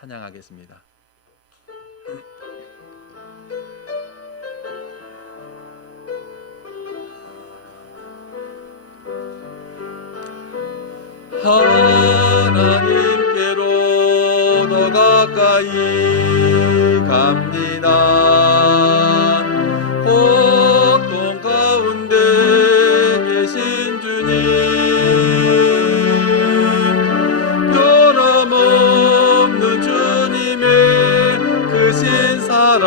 찬양하겠습니다. 하나님께로 더 가까이 갑니다. 고통 가운데 계신 주님, 변함없는 주님의 크신 사랑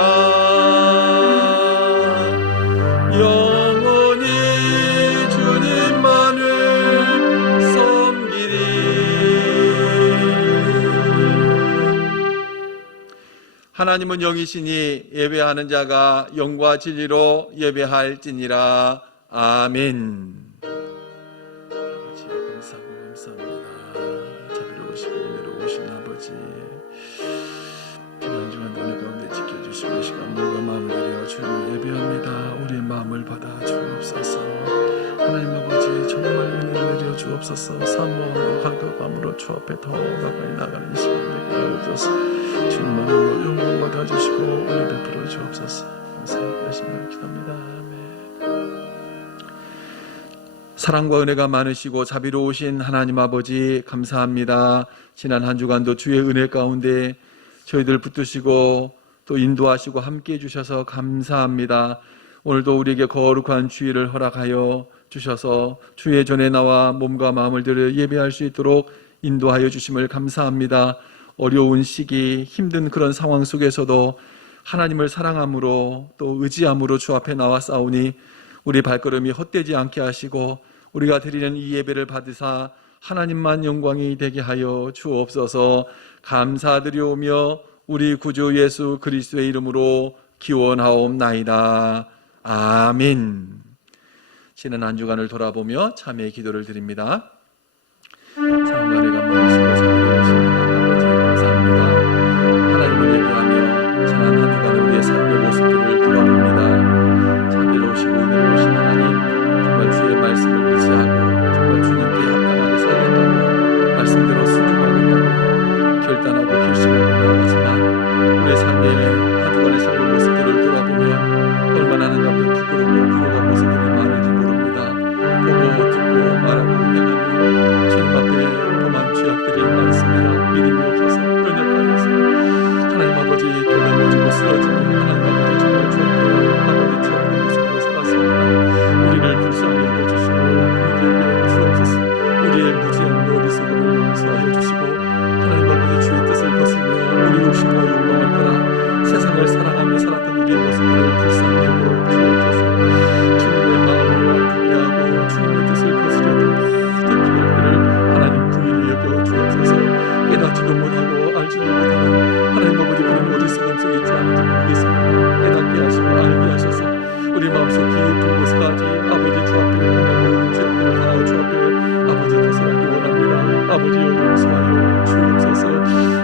영원히 주님만을 섬기리. 하나님은 영이시니 예배하는 자가 영과 진리로 예배할지니라. 아멘. 아버지 감사합니다. 자비로우시고 은혜로우신 아버지, 지난 주간 은혜 가운데 지켜주시고 이 시간 물과 마음을 들여 주를 예배합니다. 우리의 마음을 받아 주옵소서. 하나님 아버지, 정말 은혜를 내려 주옵소서. 사모함으로 갈급함으로 주 앞에 더 가까이 나가는 이 시간 되게 하옵소서. 주님만으로 영광 받아주시고 은혜 베풀어 주옵소서. 감사합니다. 열심히 기도합니다. 아멘. 사랑과 은혜가 많으시고 자비로우신 하나님 아버지, 감사합니다. 지난 한 주간도 주의 은혜 가운데 저희들 붙드시고 또 인도하시고 함께 해주셔서 감사합니다. 오늘도 우리에게 거룩한 주일을 허락하여 주셔서 주의 전에 나와 몸과 마음을 들여 예배할 수 있도록 인도하여 주심을 감사합니다. 어려운 시기, 힘든 그런 상황 속에서도 하나님을 사랑함으로 또 의지함으로 주 앞에 나와 싸우니 우리 발걸음이 헛되지 않게 하시고 우리가 드리는 이 예배를 받으사 하나님만 영광이 되게 하여 주옵소서. 감사드리오며 우리 구주 예수 그리스도의 이름으로 기원하옵나이다. 아멘. 지난 한 주간을 돌아보며 참회의 기도를 드립니다. 사랑과 은혜가 많으시고 자비로우신 아버지, 감사합니다. 하나님을 예배하며 지난 한 주간의 우리의 삶의 모습들을 돌아봅니다. 자비로우시고 은혜로우신 하나님, 정말 주의 말씀을 의지하고 정말 주님께 합당하게 살겠다고 말씀대로 순종하겠다고 결단하고 결심하고 나가지만 우리의 삶의 한 주간의 삶의 모습들을 돌아보면 얼마나 하나님 앞에 부끄럽고 부끄러운 모습들이 많은지 모릅니다. 보고 듣고 말하고 행하며 주님 앞에 범한 죄악들이 많습니다. 믿음이 없어서 연약하여서 하나님 아버지 또 넘어지고 쓰러지며 하나님 아버지 정말 주 앞에 하나님의 죄악된 모습으로 살았습니다. 우리를 불쌍히 여겨주시고 긍휼히 여겨 주옵소서. 우리의 무지함과 어리석음을 용서하여 주시고 하나님 아버지 주의 뜻을 거스며 우리 욕심과 욕망을 따라 세상을 사랑하며 살았던 우리의 모습을 불쌍히 여겨 주옵소서. 주님의 마음을 아프게 하고 주님의 뜻을 거스렸던 모든 죄악들을 하나님 긍휼히 여겨 주옵소서. 깨닫지도 못하고 알지도 못하는 하나님 아버지 그런 어리석음 속에 있지 않은지 모르겠습니다. 깨닫게 하시고 알게 하셔서 우리 마음속 깊은 곳까지 아버지 주 앞에 모든 죄들을 다 주 앞에 아버지 거스르기 원합니다. 아버지 용서하여 주옵소서.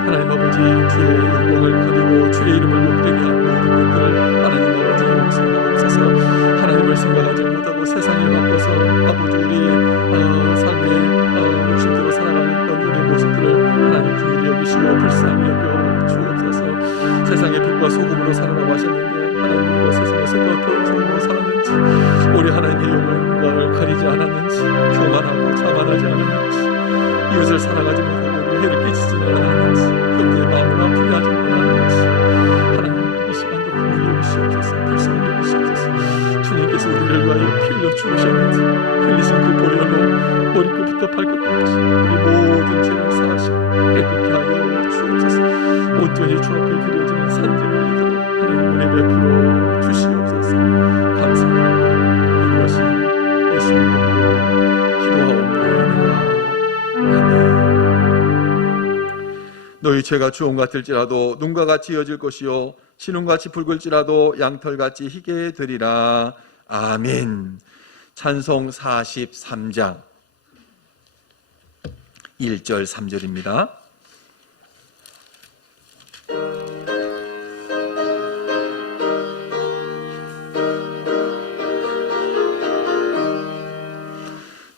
하나님 아버지 주의 영광을 가리고 주의 이름을 욕되게 한 모든 것들을 하나님 아버지 용서하옵소서. 하나님을 생각하지 못하고 세상에 맡겨서 아버지 우리의 삶의 욕심대로 살아가는 우리의 모습들을 하나님 긍휼히 여기시고 불쌍히 여겨 주옵소서. 세상의 빛과 소금으로 살아라고 하셨는데 하나님 우리가 세상의 빛과 소금으로 살았는지 우리 하나님의 영광을 가리지 않았는지 교만하고 자만하지 않았는지 이웃을 사랑하지 못하고 우리 해를 끼치지 않았는지 형제의 마음을 아프게 하지 않았는지 하나님 이 시간도 긍휼히 여기시옵소서. 불쌍히 여기시옵소서. 주님께서 우리를 위하여 피 흘려 죽으셨는지 흘리신 그 보혈로 머리끝부터 발끝까지 우리 모든 죄를 사하시고 깨끗게 하여 주옵소서. 온전히 주 앞에 드려지는 산지를 이도록 하나님 은혜 베풀어 주시옵소서. 감사합니다. 이것이 예수님 이름으로 기도하옵나이다. 너희 죄가 주홍 같을지라도 눈과 같이 이어질 것이요 진홍같이 붉을지라도 양털같이 희게 되리라. 아멘. 찬송 43장 1절 3절입니다.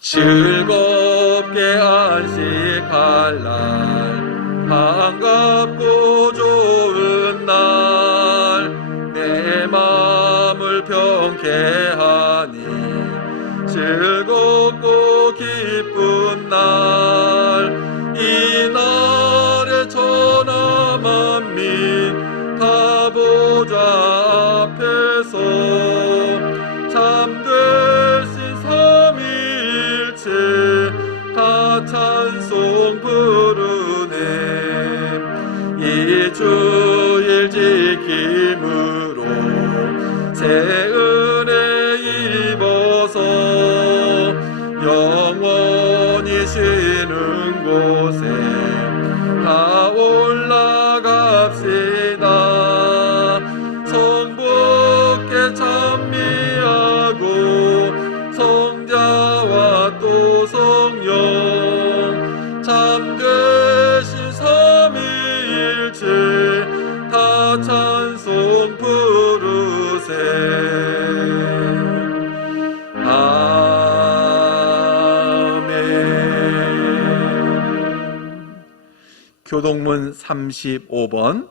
즐겁게 안식할 날 반갑고 좋은 날 내 마음을 평쾌하니 즐겁고 기쁜 날 이 날에 천하 만민 다 보좌 앞에서 참되신 삼위일체 다 찬송 부르네. 이 주일 지킴으로 새 은혜 입어서 영원히 쉬는 곳에 다 올라갑시다. 성부께 찬미하고 성자와 또 성령 참되신 삼위일체 다 찬송 부르세. 아멘. 교동문 35번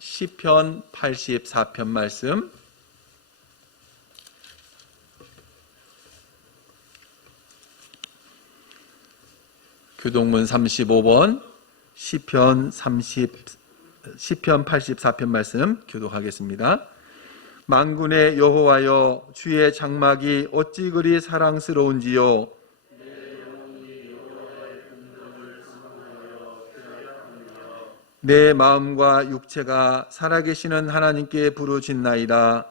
시편 84편 말씀. 교동문 35번 시편 84편 말씀 교독하겠습니다. 만군의 여호와여, 주의 장막이 어찌 그리 사랑스러운지요. 내 마음과 육체가 살아계시는 하나님께 부르짖나이다.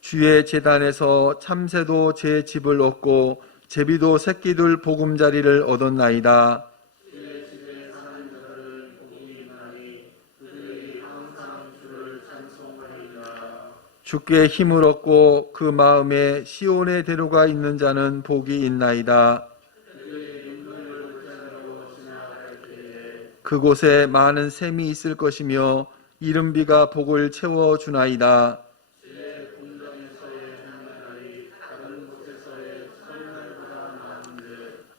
주의 제단에서 참새도 제 집을 얻고 제비도 새끼들 보금자리를 얻었나이다. 주께 힘을 얻고 그 마음에 시온의 대로가 있는 자는 복이 있나이다. 그곳에 많은 샘이 있을 것이며 이른비가 복을 채워주나이다.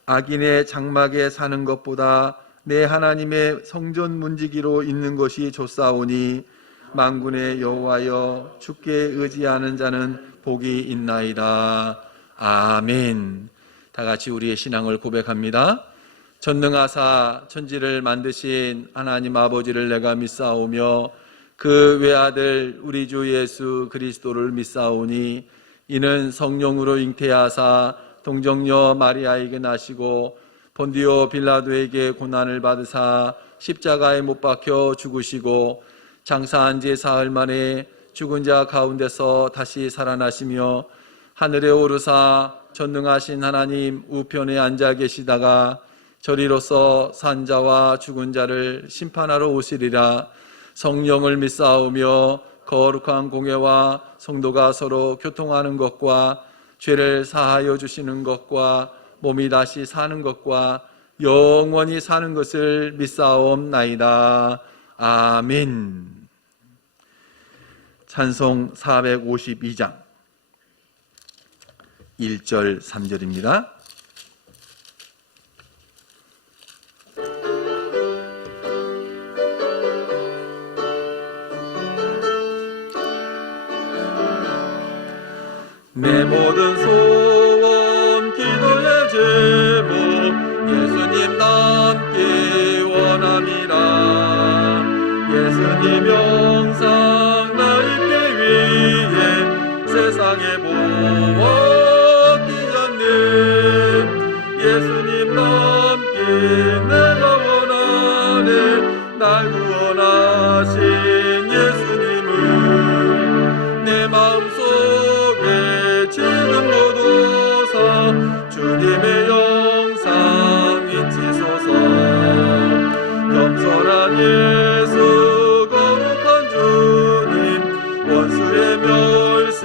악인의 장막에 사는 것보다 내 하나님의 성전 문지기로 있는 것이 좋사오니 만군의 여호와여, 주께 의지하는 자는 복이 있나이다. 아멘. 다 같이 우리의 신앙을 고백합니다. 전능하사 천지를 만드신 하나님 아버지를 내가 믿사오며 그 외아들 우리 주 예수 그리스도를 믿사오니 이는 성령으로 잉태하사 동정녀 마리아에게 나시고 본디오 빌라도에게 고난을 받으사 십자가에 못 박혀 죽으시고 장사한 지 사흘 만에 죽은 자 가운데서 다시 살아나시며 하늘에 오르사 전능하신 하나님 우편에 앉아 계시다가 저리로서 산 자와 죽은 자를 심판하러 오시리라. 성령을 믿사오며 거룩한 공회와 성도가 서로 교통하는 것과 죄를 사하여 주시는 것과 몸이 다시 사는 것과 영원히 사는 것을 믿사옵나이다. 아멘. 찬송 452장 1절 3절입니다. 내 모든 소원 기도의 제목 예수님 닮기 원함이라. 예수님 영상 나 입기 위해 세상에 보았기 전에 예수님 닮기 내가 원하네. 날 구원하신 예수님을 내 마음속에 지금도 두사 주님의 영상 잊히소서. 겸손한 예수 거룩한 주님 원수의 멸시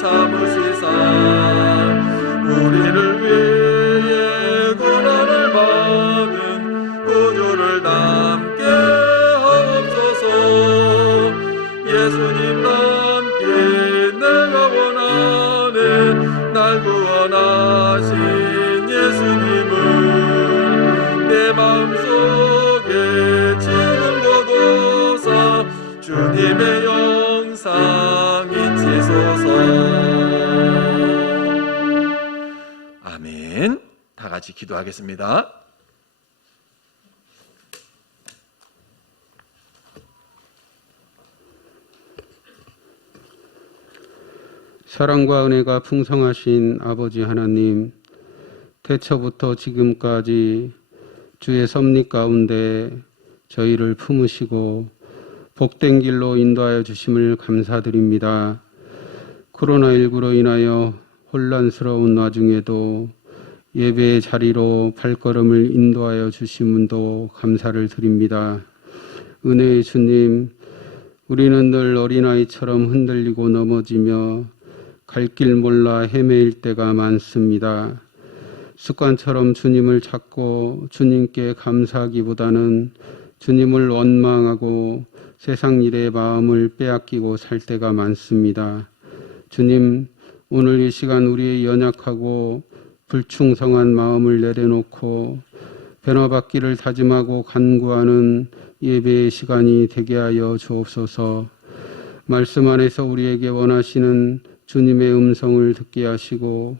참으시사 우리를 위해 고난을 받은 구주를 닮게 하옵소서. 예수님 닮게 내가 원하네. 날 날 구원하신 예수님을 내 마음속에 지금 거둬서 주님의 영상 잊히소서. 아멘. 다 같이 기도하겠습니다. 사랑과 은혜가 풍성하신 아버지 하나님, 태초부터 지금까지 주의 섭리 가운데 저희를 품으시고 복된 길로 인도하여 주심을 감사드립니다. 코로나19로 인하여 혼란스러운 와중에도 예배의 자리로 발걸음을 인도하여 주심도 감사를 드립니다. 은혜의 주님, 우리는 늘 어린아이처럼 흔들리고 넘어지며 갈 길 몰라 헤매일 때가 많습니다. 습관처럼 주님을 찾고 주님께 감사하기보다는 주님을 원망하고 세상 일에 마음을 빼앗기고 살 때가 많습니다. 주님, 오늘 이 시간 우리의 연약하고 불충성한 마음을 내려놓고 변화받기를 다짐하고 간구하는 예배의 시간이 되게 하여 주옵소서. 말씀 안에서 우리에게 원하시는 주님의 음성을 듣게 하시고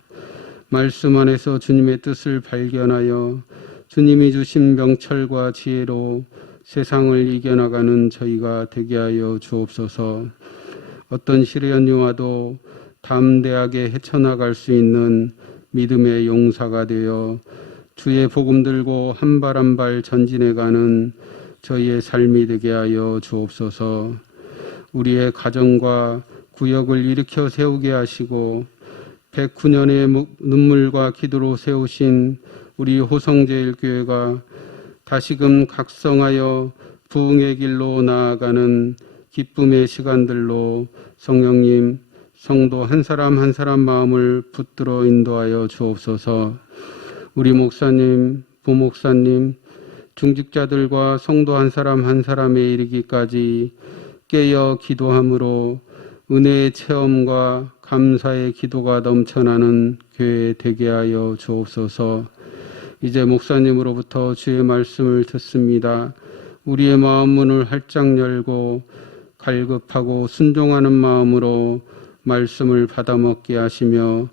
말씀 안에서 주님의 뜻을 발견하여 주님이 주신 명철과 지혜로 세상을 이겨나가는 저희가 되게 하여 주옵소서. 어떤 시련이 와도 담대하게 헤쳐나갈 수 있는 믿음의 용사가 되어 주의 복음 들고 한 발 한 발 전진해가는 저희의 삶이 되게 하여 주옵소서. 우리의 가정과 구역을 일으켜 세우게 하시고 109년의 눈물과 기도로 세우신 우리 호성제일교회가 다시금 각성하여 부흥의 길로 나아가는 기쁨의 시간들로 성령님, 성도 한 사람 한 사람 마음을 붙들어 인도하여 주옵소서. 우리 목사님, 부목사님, 중직자들과 성도 한 사람 한 사람에 이르기까지 깨어 기도함으로 은혜의 체험과 감사의 기도가 넘쳐나는 교회 되게 하여 주옵소서. 이제 목사님으로부터 주의 말씀을 듣습니다. 우리의 마음 문을 활짝 열고 갈급하고 순종하는 마음으로 말씀을 받아먹게 하시며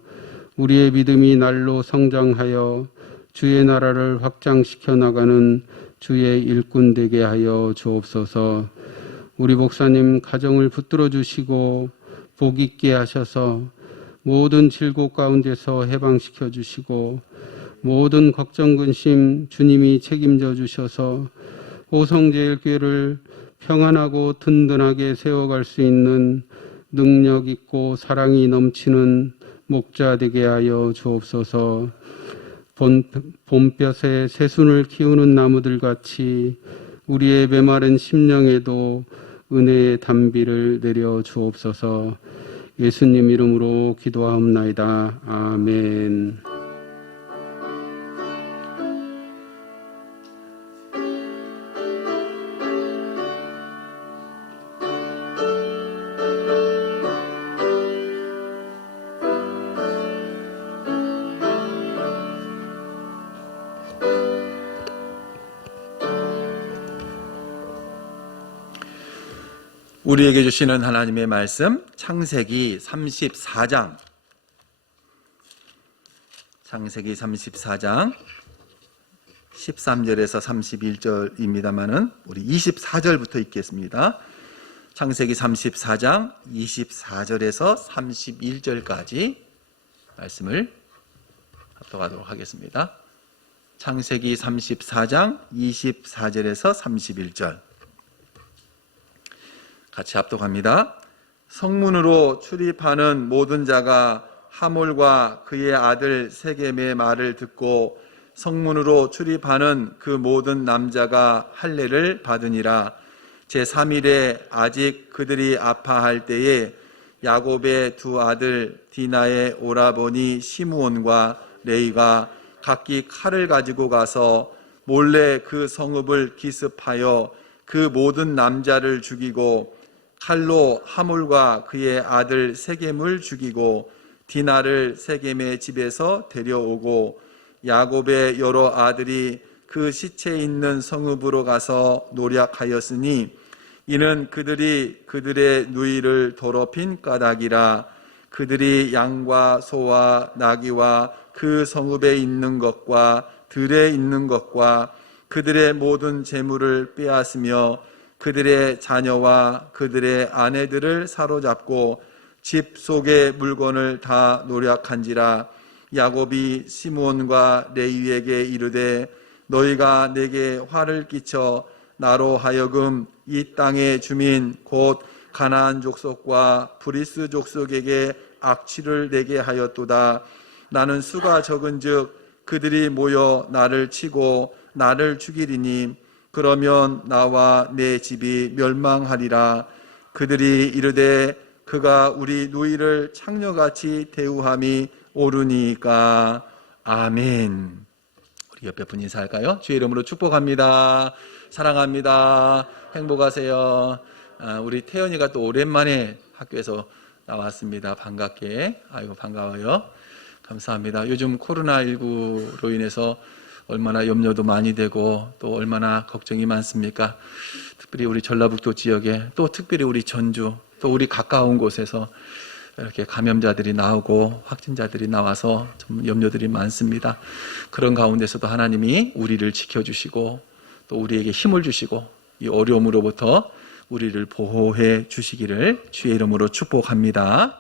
우리의 믿음이 날로 성장하여 주의 나라를 확장시켜 나가는 주의 일꾼 되게 하여 주옵소서. 우리 목사님 가정을 붙들어 주시고 복 있게 하셔서 모든 질곡 가운데서 해방시켜 주시고 모든 걱정 근심 주님이 책임져 주셔서 호성제일교회를 평안하고 든든하게 세워갈 수 있는 능력 있고 사랑이 넘치는 목자 되게 하여 주옵소서. 봄볕에 새순을 키우는 나무들 같이 우리의 메마른 심령에도 은혜의 단비를 내려 주옵소서. 예수님 이름으로 기도하옵나이다. 아멘. 우리에게 주시는 하나님의 말씀 창세기 34장 13절에서 31절입니다만은 우리 24절부터 읽겠습니다. 창세기 34장 24절에서 31절까지 말씀을 합독하도록 하겠습니다. 창세기 34장 24절에서 31절 같이 합독합니다. 성문으로 출입하는 모든 자가 하몰과 그의 아들 세겜의 말을 듣고 성문으로 출입하는 그 모든 남자가 할례를 받으니라. 제3일에 아직 그들이 아파할 때에 야곱의 두 아들 디나의 오라버니 시므온과 레위가 각기 칼을 가지고 가서 몰래 그 성읍을 기습하여 그 모든 남자를 죽이고 칼로 하몰과 그의 아들 세겜을 죽이고 디나를 세겜의 집에서 데려오고 야곱의 여러 아들이 그 시체 있는 성읍으로 가서 노략하였으니 이는 그들이 그들의 누이를 더럽힌 까닭이라. 그들이 양과 소와 나귀와 그 성읍에 있는 것과 들에 있는 것과 그들의 모든 재물을 빼앗으며 그들의 자녀와 그들의 아내들을 사로잡고 집 속의 물건을 다 노략한지라. 야곱이 시므온과 레위에게 이르되 너희가 내게 화를 끼쳐 나로 하여금 이 땅의 주민 곧 가나안 족속과 브리스 족속에게 악취를 내게 하였도다. 나는 수가 적은즉 그들이 모여 나를 치고 나를 죽이리니 그러면 나와 내 집이 멸망하리라. 그들이 이르되 그가 우리 누이를 창녀같이 대우함이 옳으니까. 아멘. 우리 옆에 분 인사할까요? 주의 이름으로 축복합니다. 사랑합니다. 행복하세요. 우리 태연이가 또 오랜만에 학교에서 나왔습니다. 반갑게. 아이고 반가워요. 감사합니다. 요즘 코로나19로 인해서 얼마나 염려도 많이 되고 또 얼마나 걱정이 많습니까? 특별히 우리 전라북도 지역에 또 특별히 우리 전주 또 우리 가까운 곳에서 이렇게 감염자들이 나오고 확진자들이 나와서 좀 염려들이 많습니다. 그런 가운데서도 하나님이 우리를 지켜주시고 또 우리에게 힘을 주시고 이 어려움으로부터 우리를 보호해 주시기를 주의 이름으로 축복합니다.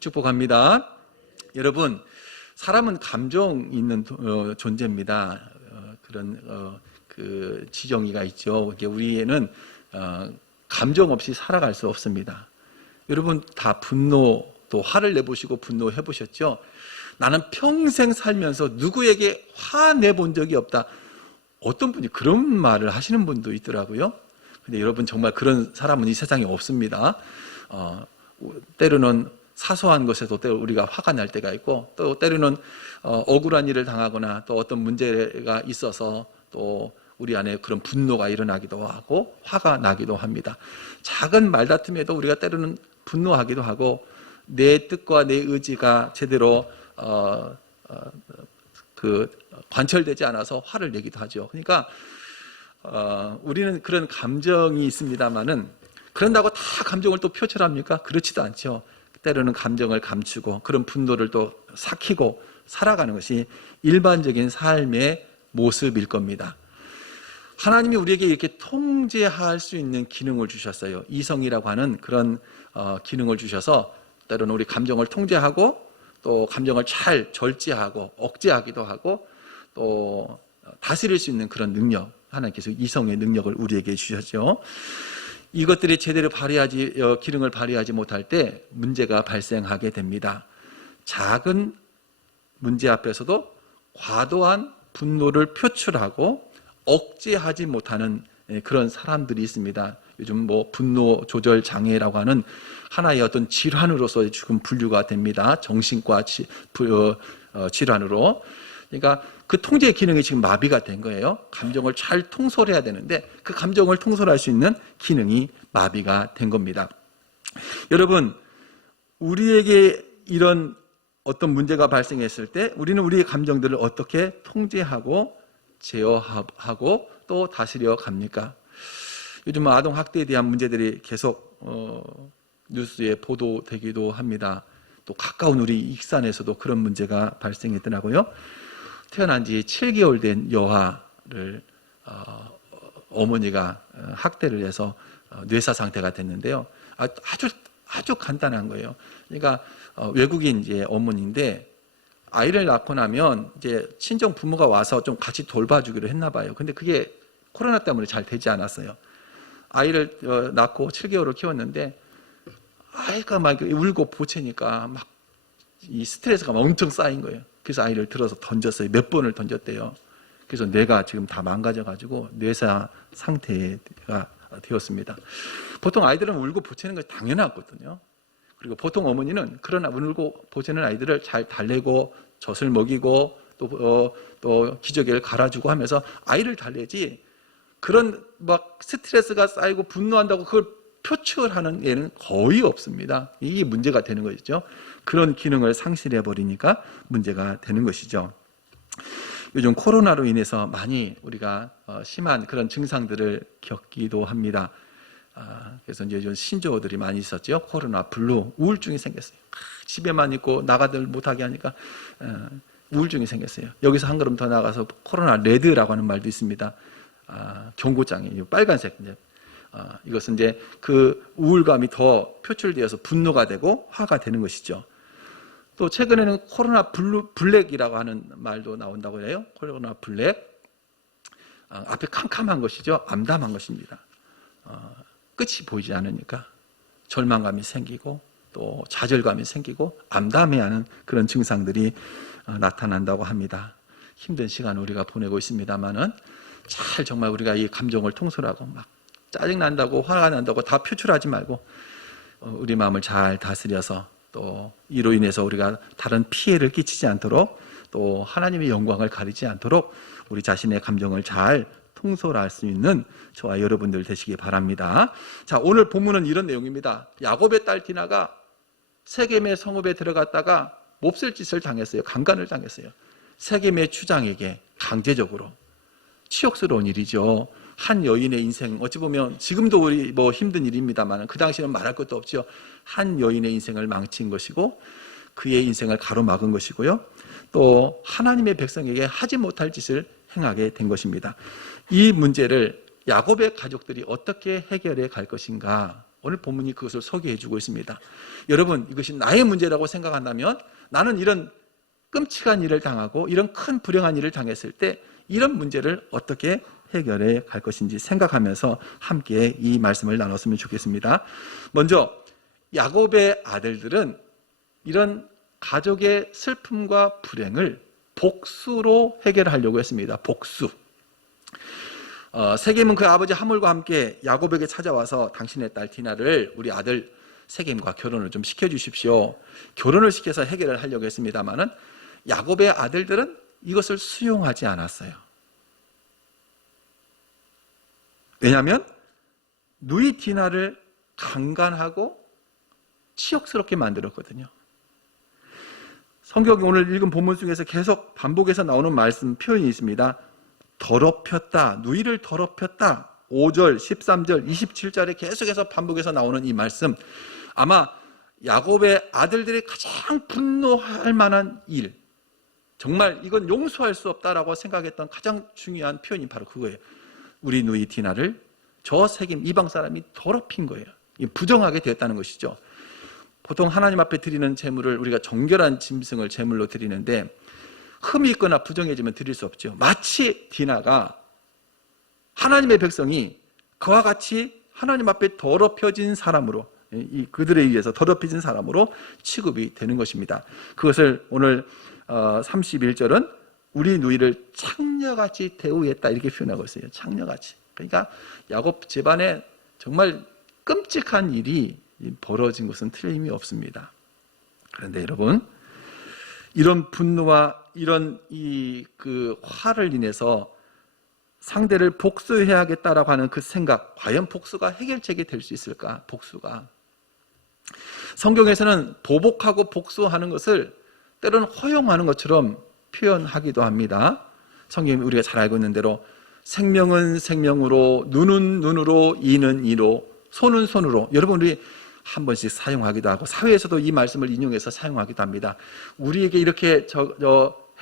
축복합니다. 여러분, 사람은 감정 있는 존재입니다. 그런 그 지정의가 있죠. 우리에는 감정 없이 살아갈 수 없습니다. 여러분 다 분노 또 화를 내보시고 분노해 보셨죠? 나는 평생 살면서 누구에게 화내본 적이 없다. 어떤 분이 그런 말을 하시는 분도 있더라고요. 근데 여러분 정말 그런 사람은 이 세상에 없습니다. 때로는 사소한 것에도 때로 우리가 화가 날 때가 있고 또 때로는 억울한 일을 당하거나 또 어떤 문제가 있어서 또 우리 안에 그런 분노가 일어나기도 하고 화가 나기도 합니다. 작은 말다툼에도 우리가 때로는 분노하기도 하고 내 뜻과 내 의지가 제대로 관철되지 않아서 화를 내기도 하죠. 그러니까 우리는 그런 감정이 있습니다만은 그런다고 다 감정을 또 표출합니까? 그렇지도 않죠. 때로는 감정을 감추고 그런 분노를 또 삭히고 살아가는 것이 일반적인 삶의 모습일 겁니다. 하나님이 우리에게 이렇게 통제할 수 있는 기능을 주셨어요. 이성이라고 하는 그런 기능을 주셔서 때로는 우리 감정을 통제하고 또 감정을 잘 절제하고 억제하기도 하고 또 다스릴 수 있는 그런 능력, 하나님께서 이성의 능력을 우리에게 주셨죠. 이것들이 제대로 기능을 발휘하지 못할 때 문제가 발생하게 됩니다. 작은 문제 앞에서도 과도한 분노를 표출하고 억제하지 못하는 그런 사람들이 있습니다. 요즘 분노 조절 장애라고 하는 하나의 어떤 질환으로서 지금 분류가 됩니다. 정신과 질환으로. 그러니까 그 통제 기능이 지금 마비가 된 거예요. 감정을 잘 통솔해야 되는데 그 감정을 통솔할 수 있는 기능이 마비가 된 겁니다. 여러분, 우리에게 이런 어떤 문제가 발생했을 때 우리는 우리의 감정들을 어떻게 통제하고 제어하고 또 다스려 갑니까? 요즘 아동 학대에 대한 문제들이 계속 뉴스에 보도되기도 합니다. 또 가까운 우리 익산에서도 그런 문제가 발생했더라고요. 태어난 지 7개월 된 여아를 어머니가 학대를 해서 뇌사 상태가 됐는데요. 아주 간단한 거예요. 그러니까 외국인 이제 어머니인데 아이를 낳고 나면 이제 친정 부모가 와서 좀 같이 돌봐주기로 했나 봐요. 근데 그게 코로나 때문에 잘 되지 않았어요. 아이를 낳고 7개월을 키웠는데 아이가 막 울고 보채니까 막 이 스트레스가 막 엄청 쌓인 거예요. 그래서 아이를 들어서 던졌어요. 몇 번을 던졌대요. 그래서 뇌가 지금 다 망가져가지고 뇌사 상태가 되었습니다. 보통 아이들은 울고 보채는 것이 당연하거든요. 그리고 보통 어머니는 그런 울고 보채는 아이들을 잘 달래고 젖을 먹이고 또 기저귀를 갈아주고 하면서 아이를 달래지 그런 막 스트레스가 쌓이고 분노한다고 그걸 표출하는 예는 거의 없습니다. 이게 문제가 되는 것이죠. 그런 기능을 상실해 버리니까 문제가 되는 것이죠. 요즘 코로나로 인해서 많이 우리가 심한 그런 증상들을 겪기도 합니다. 그래서 이제 요즘 신조어들이 많이 있었죠. 코로나 블루, 우울증이 생겼어요. 집에만 있고 나가들 못하게 하니까 우울증이 생겼어요. 여기서 한 걸음 더 나가서 코로나 레드라고 하는 말도 있습니다. 경고장이 빨간색. 이제 이것은 이제 그 우울감이 더 표출되어서 분노가 되고 화가 되는 것이죠. 또 최근에는 코로나 블랙이라고 하는 말도 나온다고 해요. 코로나 블랙. 앞에 캄캄한 것이죠. 암담한 것입니다. 끝이 보이지 않으니까 절망감이 생기고 또 좌절감이 생기고 암담해하는 그런 증상들이 나타난다고 합니다. 힘든 시간 우리가 보내고 있습니다만은 잘 정말 우리가 이 감정을 통솔하고 막 짜증난다고 화가 난다고 다 표출하지 말고 우리 마음을 잘 다스려서 또 이로 인해서 우리가 다른 피해를 끼치지 않도록 또 하나님의 영광을 가리지 않도록 우리 자신의 감정을 잘 통솔할 수 있는 저와 여러분들 되시기 바랍니다. 자, 오늘 본문은 이런 내용입니다. 야곱의 딸 디나가 세겜의 성읍에 들어갔다가 몹쓸 짓을 당했어요. 강간을 당했어요. 세겜의 주장에게 강제적으로. 치욕스러운 일이죠. 한 여인의 인생, 어찌 보면 지금도 우리 뭐 힘든 일입니다만 그 당시에는 말할 것도 없죠. 한 여인의 인생을 망친 것이고 그의 인생을 가로막은 것이고요. 또 하나님의 백성에게 하지 못할 짓을 행하게 된 것입니다. 이 문제를 야곱의 가족들이 어떻게 해결해 갈 것인가, 오늘 본문이 그것을 소개해 주고 있습니다. 여러분, 이것이 나의 문제라고 생각한다면 나는 이런 끔찍한 일을 당하고 이런 큰 불행한 일을 당했을 때 이런 문제를 어떻게 해결해 갈 것인지 생각하면서 함께 이 말씀을 나눴으면 좋겠습니다. 먼저 야곱의 아들들은 이런 가족의 슬픔과 불행을 복수로 해결하려고 했습니다. 복수. 세겜은 그 아버지 하몰과 함께 야곱에게 찾아와서 당신의 딸 디나를 우리 아들 세겜과 결혼을 좀 시켜주십시오. 결혼을 시켜서 해결을 하려고 했습니다마는 야곱의 아들들은 이것을 수용하지 않았어요. 왜냐하면 누이 디나를 강간하고 치욕스럽게 만들었거든요. 성경이 오늘 읽은 본문 중에서 계속 반복해서 나오는 말씀 표현이 있습니다. 더럽혔다, 누이를 더럽혔다. 5절, 13절, 27절에 계속해서 반복해서 나오는 이 말씀, 아마 야곱의 아들들이 가장 분노할 만한 일, 정말 이건 용서할 수 없다라고 생각했던 가장 중요한 표현이 바로 그거예요. 우리 누이 디나를 저 세겜 이방 사람이 더럽힌 거예요. 부정하게 되었다는 것이죠. 보통 하나님 앞에 드리는 제물을 우리가 정결한 짐승을 제물로 드리는데 흠이 있거나 부정해지면 드릴 수 없죠. 마치 디나가 하나님의 백성이 그와 같이 하나님 앞에 더럽혀진 사람으로, 그들에 의해서 더럽혀진 사람으로 취급이 되는 것입니다. 그것을 오늘 31절은 우리 누이를 창녀같이 대우했다 이렇게 표현하고 있어요. 창녀같이. 그러니까 야곱 집안에 정말 끔찍한 일이 벌어진 것은 틀림이 없습니다. 그런데 여러분, 이런 분노와 이런 그 화를 인해서 상대를 복수해야겠다라고 하는 그 생각, 과연 복수가 해결책이 될 수 있을까? 복수가. 성경에서는 보복하고 복수하는 것을 때로는 허용하는 것처럼 표현하기도 합니다. 성경이 우리가 잘 알고 있는 대로 생명은 생명으로, 눈은 눈으로, 이는 이로, 손은 손으로. 여러분, 우리 한 번씩 사용하기도 하고 사회에서도 이 말씀을 인용해서 사용하기도 합니다. 우리에게 이렇게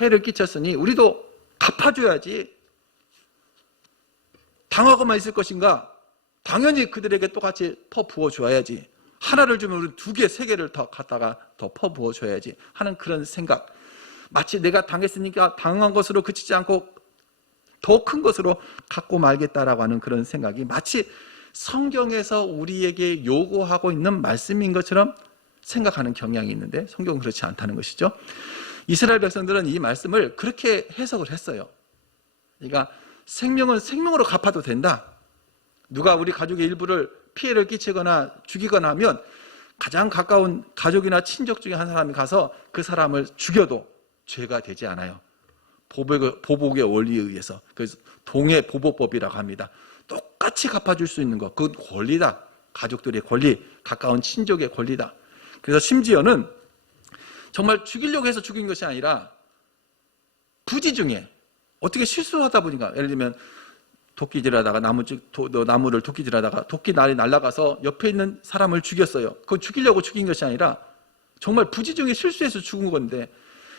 해를 끼쳤으니 우리도 갚아줘야지. 당하고만 있을 것인가? 당연히 그들에게 똑같이 퍼부어줘야지. 하나를 주면 우리 2개, 3개를 더 갖다가 더 퍼부어줘야지 하는 그런 생각. 마치 내가 당했으니까 당한 것으로 그치지 않고 더 큰 것으로 갖고 말겠다라고 하는 그런 생각이 마치 성경에서 우리에게 요구하고 있는 말씀인 것처럼 생각하는 경향이 있는데 성경은 그렇지 않다는 것이죠. 이스라엘 백성들은 이 말씀을 그렇게 해석을 했어요. 그러니까 생명은 생명으로 갚아도 된다. 누가 우리 가족의 일부를 피해를 끼치거나 죽이거나 하면 가장 가까운 가족이나 친족 중에 한 사람이 가서 그 사람을 죽여도 죄가 되지 않아요. 보복의 원리에 의해서. 그래서 동해 보복법이라고 합니다. 똑같이 갚아줄 수 있는 것, 그건 권리다. 가족들의 권리, 가까운 친족의 권리다. 그래서 심지어는 정말 죽이려고 해서 죽인 것이 아니라 부지 중에 어떻게 실수하다 보니까, 예를 들면 도끼질하다가 나무를 도끼질하다가 도끼날이 날아가서 옆에 있는 사람을 죽였어요. 그거 죽이려고 죽인 것이 아니라 정말 부지 중에 실수해서 죽은 건데,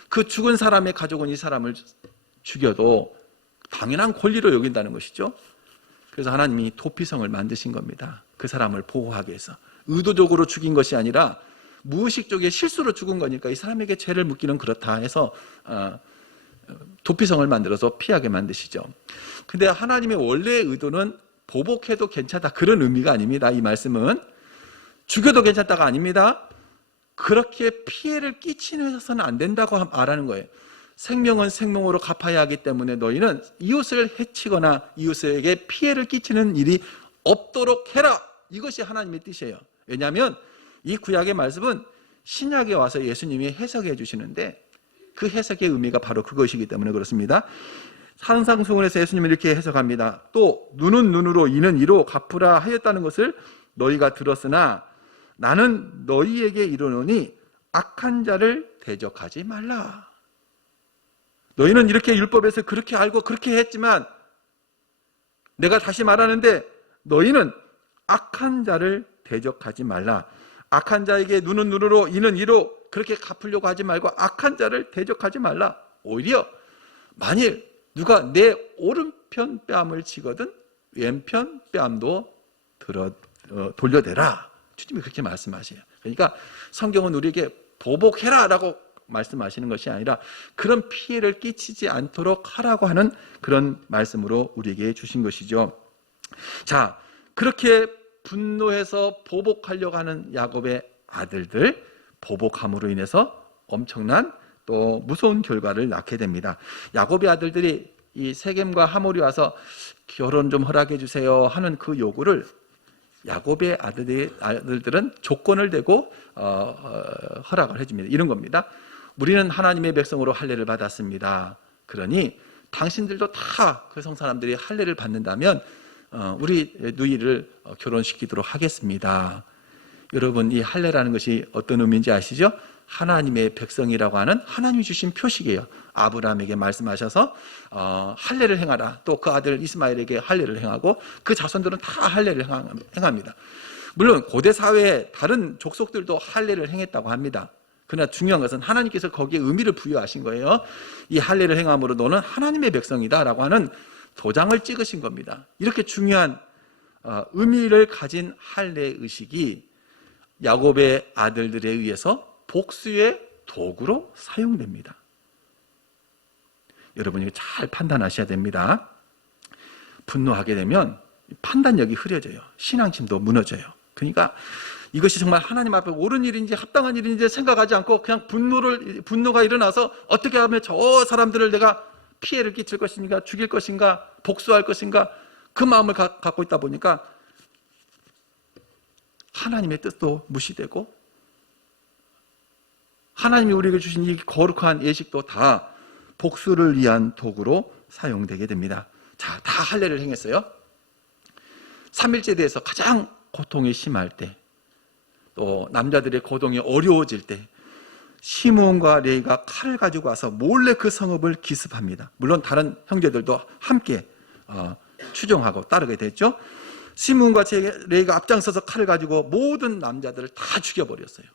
그 죽은 사람의 가족은 이 사람을 죽여도 당연한 권리로 여긴다는 것이죠. 그래서 하나님이 도피성을 만드신 겁니다. 그 사람을 보호하기 위해서. 의도적으로 죽인 것이 아니라 무의식적인 실수로 죽은 거니까 이 사람에게 죄를 묻기는 그렇다 해서 도피성을 만들어서 피하게 만드시죠. 근데 하나님의 원래의 의도는 보복해도 괜찮다, 그런 의미가 아닙니다. 이 말씀은 죽여도 괜찮다가 아닙니다. 그렇게 피해를 끼치셔서는 안 된다고 말하는 거예요. 생명은 생명으로 갚아야 하기 때문에 너희는 이웃을 해치거나 이웃에게 피해를 끼치는 일이 없도록 해라. 이것이 하나님의 뜻이에요. 왜냐하면 이 구약의 말씀은 신약에 와서 예수님이 해석해 주시는데 그 해석의 의미가 바로 그것이기 때문에 그렇습니다. 산상수훈에서 예수님은 이렇게 해석합니다. 또 눈은 눈으로 이는 이로 갚으라 하였다는 것을 너희가 들었으나 나는 너희에게 이르노니 악한 자를 대적하지 말라. 너희는 이렇게 율법에서 그렇게 알고 그렇게 했지만 내가 다시 말하는데 너희는 악한 자를 대적하지 말라. 악한 자에게 눈은 눈으로 이는 이로 그렇게 갚으려고 하지 말고 악한 자를 대적하지 말라. 오히려 만일 누가 내 오른편 뺨을 치거든 왼편 뺨도 돌려대라. 주님이 그렇게 말씀하세요. 그러니까 성경은 우리에게 보복해라라고 말씀하시는 것이 아니라 그런 피해를 끼치지 않도록 하라고 하는 그런 말씀으로 우리에게 주신 것이죠. 자, 그렇게 분노해서 보복하려고 하는 야곱의 아들들, 보복함으로 인해서 엄청난 또 무서운 결과를 낳게 됩니다. 야곱의 아들들이 이 세겜과 하몰이 와서 결혼 좀 허락해 주세요 하는 그 요구를 야곱의 아들들은 조건을 대고 허락을 해줍니다. 이런 겁니다. 우리는 하나님의 백성으로 할례를 받았습니다. 그러니 당신들도 다 그 성 사람들이 할례를 받는다면 우리 누이를 결혼시키도록 하겠습니다. 여러분, 이 할례라는 것이 어떤 의미인지 아시죠? 하나님의 백성이라고 하는 하나님이 주신 표식이에요. 아브라함에게 말씀하셔서 할례를 행하라. 또 그 아들 이스마엘에게 할례를 행하고 그 자손들은 다 할례를 행합니다. 물론 고대 사회에 다른 족속들도 할례를 행했다고 합니다. 그러나 중요한 것은 하나님께서 거기에 의미를 부여하신 거예요. 이 할례를 행함으로 너는 하나님의 백성이다라고 하는 도장을 찍으신 겁니다. 이렇게 중요한 의미를 가진 할례 의식이 야곱의 아들들에 의해서 복수의 도구로 사용됩니다. 여러분, 이거 잘 판단하셔야 됩니다. 분노하게 되면 판단력이 흐려져요. 신앙심도 무너져요. 그러니까 이것이 정말 하나님 앞에 옳은 일인지 합당한 일인지 생각하지 않고 그냥 분노가 일어나서 어떻게 하면 저 사람들을 내가 피해를 끼칠 것인가, 죽일 것인가, 복수할 것인가, 그 마음을 갖고 있다 보니까 하나님의 뜻도 무시되고 하나님이 우리에게 주신 이 거룩한 예식도 다 복수를 위한 도구로 사용되게 됩니다. 자, 다 할례를 행했어요. 3일째 대해서 가장 고통이 심할 때, 또 남자들의 고통이 어려워질 때 시므온과 레이가 칼을 가지고 와서 몰래 그 성읍을 기습합니다. 물론 다른 형제들도 함께 추종하고 따르게 됐죠. 시므온과 레이가 앞장서서 칼을 가지고 모든 남자들을 다 죽여버렸어요.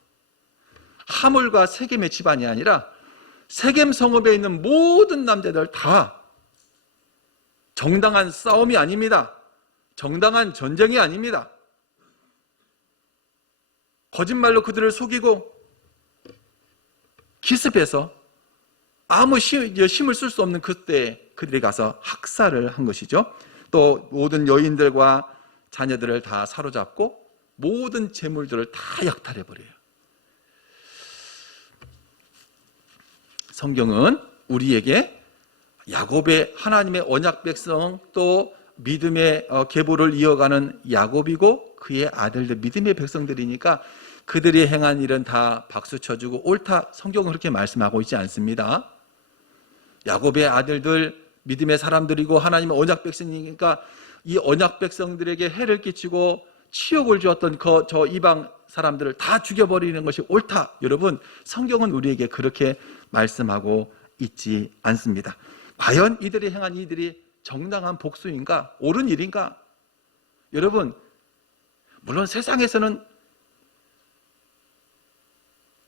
하몰과 세겜의 집안이 아니라 세겜 성읍에 있는 모든 남자들 다. 정당한 싸움이 아닙니다. 정당한 전쟁이 아닙니다. 거짓말로 그들을 속이고 기습해서 아무 힘을 쓸 수 없는 그때 그들이 가서 학살을 한 것이죠. 또 모든 여인들과 자녀들을 다 사로잡고 모든 재물들을 다 약탈해버려요. 성경은 우리에게 야곱의 하나님의 언약 백성, 또 믿음의 계보를 이어가는 야곱이고 그의 아들들 믿음의 백성들이니까 그들이 행한 일은 다 박수 쳐주고 옳다, 성경은 그렇게 말씀하고 있지 않습니다. 야곱의 아들들 믿음의 사람들이고 하나님의 언약 백성이니까 이 언약 백성들에게 해를 끼치고 치욕을 주었던 저 이방 사람들을 다 죽여버리는 것이 옳다. 여러분, 성경은 우리에게 그렇게 말씀하고 있지 않습니다. 과연 이들이 행한 이들이 정당한 복수인가? 옳은 일인가? 여러분, 물론 세상에서는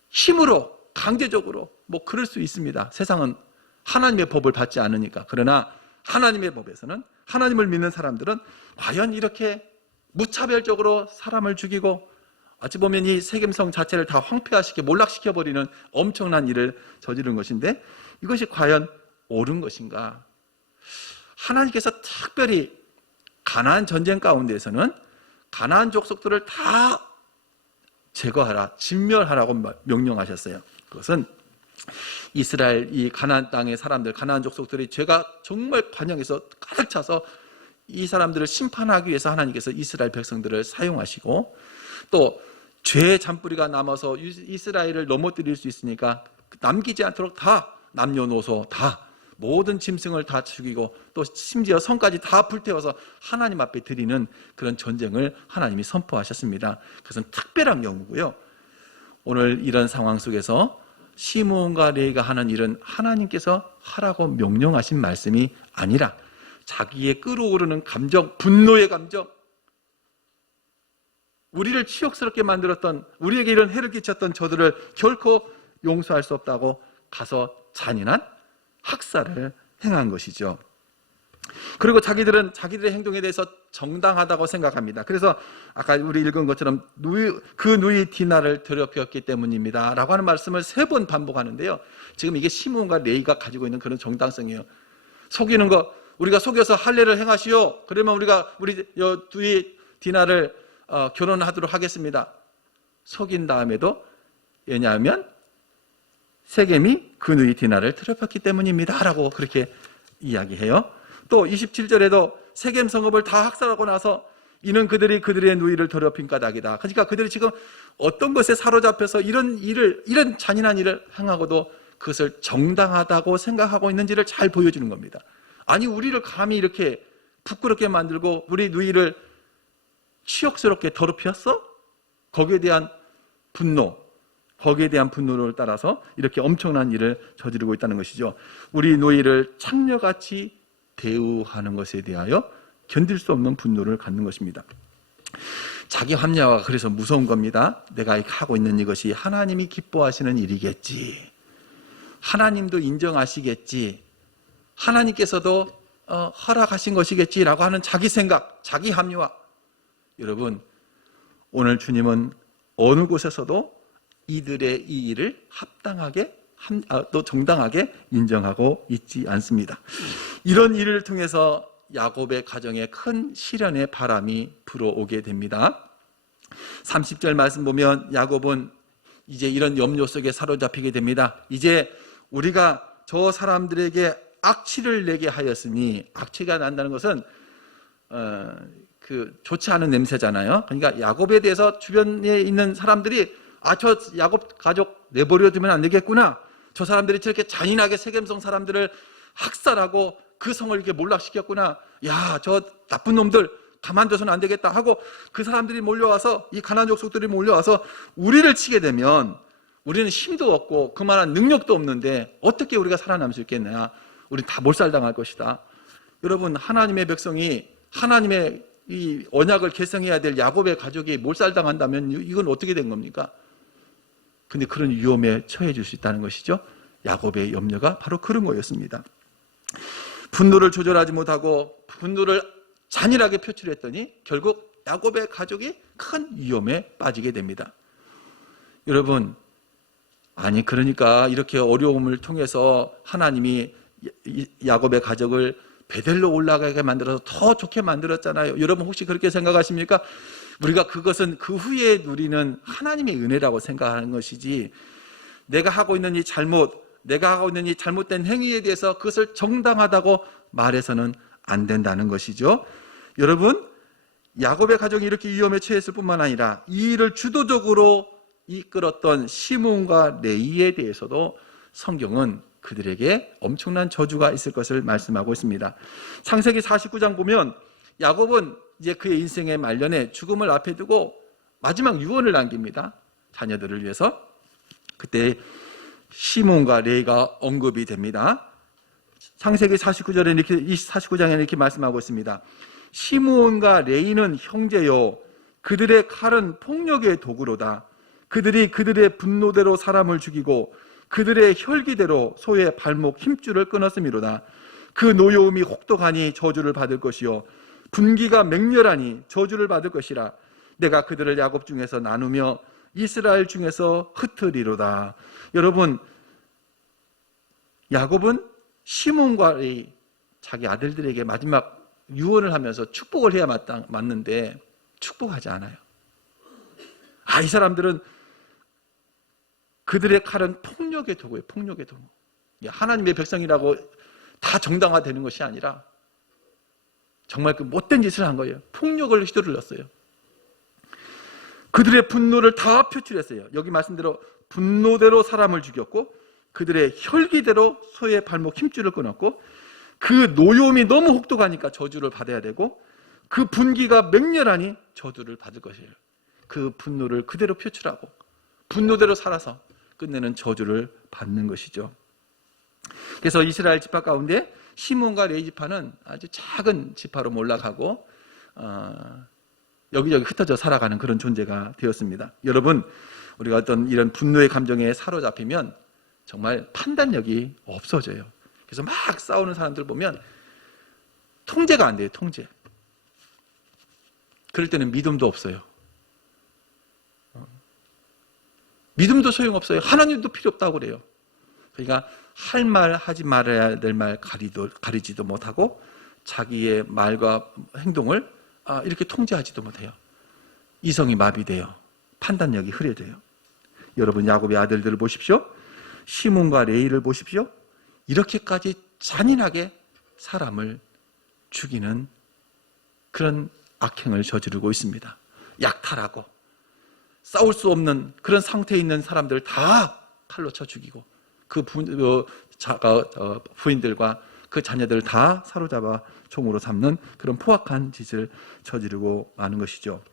힘으로 강제적으로 뭐 그럴 수 있습니다. 세상은 하나님의 법을 받지 않으니까. 그러나 하나님의 법에서는, 하나님을 믿는 사람들은 과연 이렇게 무차별적으로 사람을 죽이고 어찌 보면 이 세겜성 자체를 다 황폐화시켜 몰락시켜버리는 엄청난 일을 저지른 것인데, 이것이 과연 옳은 것인가? 하나님께서 특별히 가나안 전쟁 가운데에서는 가나안 족속들을 다 제거하라, 진멸하라고 명령하셨어요. 그것은 이스라엘 이 가나안 땅의 사람들, 가나안 족속들이 죄가 정말 관영에서 가득 차서 이 사람들을 심판하기 위해서 하나님께서 이스라엘 백성들을 사용하시고, 또 죄의 잔뿌리가 남아서 이스라엘을 넘어뜨릴 수 있으니까 남기지 않도록 다 남녀노소 다 모든 짐승을 다 죽이고, 또 심지어 성까지 다 불태워서 하나님 앞에 드리는 그런 전쟁을 하나님이 선포하셨습니다. 그것은 특별한 경우고요. 오늘 이런 상황 속에서 시므온과 레위가 하는 일은 하나님께서 하라고 명령하신 말씀이 아니라 자기의 끓어오르는 감정, 분노의 감정, 우리를 치욕스럽게 만들었던, 우리에게 이런 해를 끼쳤던 저들을 결코 용서할 수 없다고 가서 잔인한 학살을 행한 것이죠. 그리고 자기들은 자기들의 행동에 대해서 정당하다고 생각합니다. 그래서 아까 우리 읽은 것처럼 그 누이 디나를 더럽혔기 때문입니다 라고 하는 말씀을 3번 반복하는데요, 지금 이게 시므온과 레위가 가지고 있는 그런 정당성이에요. 속이는 거, 우리가 속여서 할례를 행하시오, 그러면 우리가 우리 누이 디나를 결혼하도록 하겠습니다. 속인 다음에도, 왜냐하면 세겜이 그 누이 디나를 더럽혔기 때문입니다 라고 그렇게 이야기해요. 또 27절에도 세겜 성읍을 다 학살하고 나서 이는 그들이 그들의 누이를 더럽힌 까닭이다. 그러니까 그들이 지금 어떤 것에 사로잡혀서 이런 잔인한 일을 행하고도 그것을 정당하다고 생각하고 있는지를 잘 보여주는 겁니다. 아니, 우리를 감히 이렇게 부끄럽게 만들고 우리 누이를 치욕스럽게 더럽혔어? 거기에 대한 분노를 따라서 이렇게 엄청난 일을 저지르고 있다는 것이죠. 우리 노예를 창녀같이 대우하는 것에 대하여 견딜 수 없는 분노를 갖는 것입니다. 자기 합리화가 그래서 무서운 겁니다. 내가 하고 있는 이것이 하나님이 기뻐하시는 일이겠지, 하나님도 인정하시겠지, 하나님께서도 허락하신 것이겠지라고 하는 자기 생각, 자기 합리화. 여러분, 오늘 주님은 어느 곳에서도 이들의 이 일을 합당하게 또 정당하게 인정하고 있지 않습니다. 이런 일을 통해서 야곱의 가정에 큰 시련의 바람이 불어오게 됩니다. 30절 말씀 보면 야곱은 이제 이런 염려 속에 사로잡히게 됩니다. 이제 우리가 저 사람들에게 악취를 내게 하였으니, 악취가 난다는 것은 좋지 않은 냄새잖아요. 그러니까 야곱에 대해서 주변에 있는 사람들이 저 야곱 가족 내버려두면 안 되겠구나, 저 사람들이 저렇게 잔인하게 세겜성 사람들을 학살하고 그 성을 이렇게 몰락시켰구나, 야, 저 나쁜 놈들 가만둬서는 안 되겠다 하고 그 사람들이 몰려와서, 이 가나안 족속들이 몰려와서 우리를 치게 되면 우리는 힘도 없고 그만한 능력도 없는데 어떻게 우리가 살아남을 수 있겠냐, 우리는 다 몰살당할 것이다. 여러분, 하나님의 백성이 하나님의 이 언약을 계승해야 될 야곱의 가족이 몰살당한다면 이건 어떻게 된 겁니까? 근데 그런 위험에 처해질 수 있다는 것이죠. 야곱의 염려가 바로 그런 거였습니다. 분노를 조절하지 못하고 분노를 잔인하게 표출했더니 결국 야곱의 가족이 큰 위험에 빠지게 됩니다. 여러분, 아니 그러니까 이렇게 어려움을 통해서 하나님이 야곱의 가족을 베델로 올라가게 만들어서 더 좋게 만들었잖아요. 여러분 혹시 그렇게 생각하십니까? 우리가 그것은 그 후에 누리는 하나님의 은혜라고 생각하는 것이지, 내가 하고 있는 이 잘못된 행위에 대해서 그것을 정당하다고 말해서는 안 된다는 것이죠. 여러분, 야곱의 가족이 이렇게 위험에 처했을 뿐만 아니라 이 일을 주도적으로 이끌었던 시므온과 레위에 대해서도 성경은 그들에게 엄청난 저주가 있을 것을 말씀하고 있습니다. 창세기 49장 보면 야곱은 이제 그의 인생의 말년에 죽음을 앞에 두고 마지막 유언을 남깁니다. 자녀들을 위해서. 그때 시몬과 레이가 언급이 됩니다. 창세기 49장에 이렇게 말씀하고 있습니다. 시므온과 레이는 형제요, 그들의 칼은 폭력의 도구로다. 그들이 그들의 분노대로 사람을 죽이고 그들의 혈기대로 소의 발목 힘줄을 끊었음이로다. 그 노여움이 혹독하니 저주를 받을 것이요, 분기가 맹렬하니 저주를 받을 것이라. 내가 그들을 야곱 중에서 나누며 이스라엘 중에서 흩으리로다. 여러분, 야곱은 시몬과 레이, 자기 아들들에게 마지막 유언을 하면서 축복을 해야 맞는데 축복하지 않아요. 이 사람들은 그들의 칼은 폭력의 도구예요. 폭력의 도구. 하나님의 백성이라고 다 정당화되는 것이 아니라 정말 그 못된 짓을 한 거예요. 폭력을 휘두르렀어요. 그들의 분노를 다 표출했어요. 여기 말씀대로 분노대로 사람을 죽였고 그들의 혈기대로 소의 발목 힘줄을 끊었고, 그 노여움이 너무 혹독하니까 저주를 받아야 되고, 그 분기가 맹렬하니 저주를 받을 것이에요. 그 분노를 그대로 표출하고 분노대로 살아서 끝내는 저주를 받는 것이죠. 그래서 이스라엘 지파 가운데 시몬과 레위 지파는 아주 작은 지파로 몰락하고 여기저기 흩어져 살아가는 그런 존재가 되었습니다. 여러분, 우리가 어떤 이런 분노의 감정에 사로잡히면 정말 판단력이 없어져요. 그래서 막 싸우는 사람들 보면 통제가 안 돼요. 통제. 그럴 때는 믿음도 없어요. 믿음도 소용없어요. 하나님도 필요 없다고 그래요. 그러니까 할 말, 하지 말아야 될 말 가리지도 못하고 자기의 말과 행동을 이렇게 통제하지도 못해요. 이성이 마비돼요. 판단력이 흐려져요. 여러분, 야곱의 아들들을 보십시오. 시몬과 레이를 보십시오. 이렇게까지 잔인하게 사람을 죽이는 그런 악행을 저지르고 있습니다. 약탈하고 싸울 수 없는 그런 상태에 있는 사람들을 다 칼로 쳐 죽이고 그 부인들과 그 자녀들을 다 사로잡아 총으로 삼는 그런 포악한 짓을 저지르고 마는 것이죠.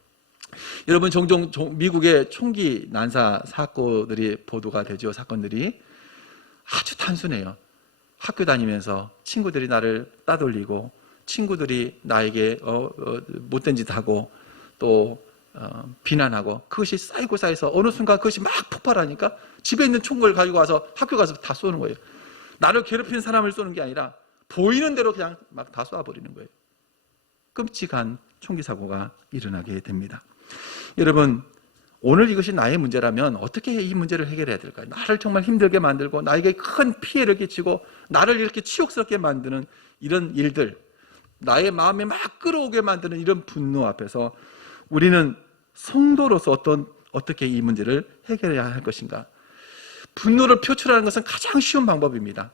여러분, 종종 미국의 총기 난사 사건들이 보도가 되죠. 사건들이 아주 단순해요. 학교 다니면서 친구들이 나를 따돌리고 친구들이 나에게 못된 짓 하고 또 비난하고 그것이 쌓여서 어느 순간 그것이 막 폭발하니까 집에 있는 총을 가지고 와서 학교 가서 다 쏘는 거예요. 나를 괴롭히는 사람을 쏘는 게 아니라 보이는 대로 그냥 막 다 쏴버리는 거예요. 끔찍한 총기 사고가 일어나게 됩니다. 여러분, 오늘 이것이 나의 문제라면 어떻게 이 문제를 해결해야 될까요? 나를 정말 힘들게 만들고 나에게 큰 피해를 끼치고 나를 이렇게 치욕스럽게 만드는 이런 일들, 나의 마음에 막 끌어오게 만드는 이런 분노 앞에서 우리는 성도로서 어떻게 이 문제를 해결해야 할 것인가? 분노를 표출하는 것은 가장 쉬운 방법입니다.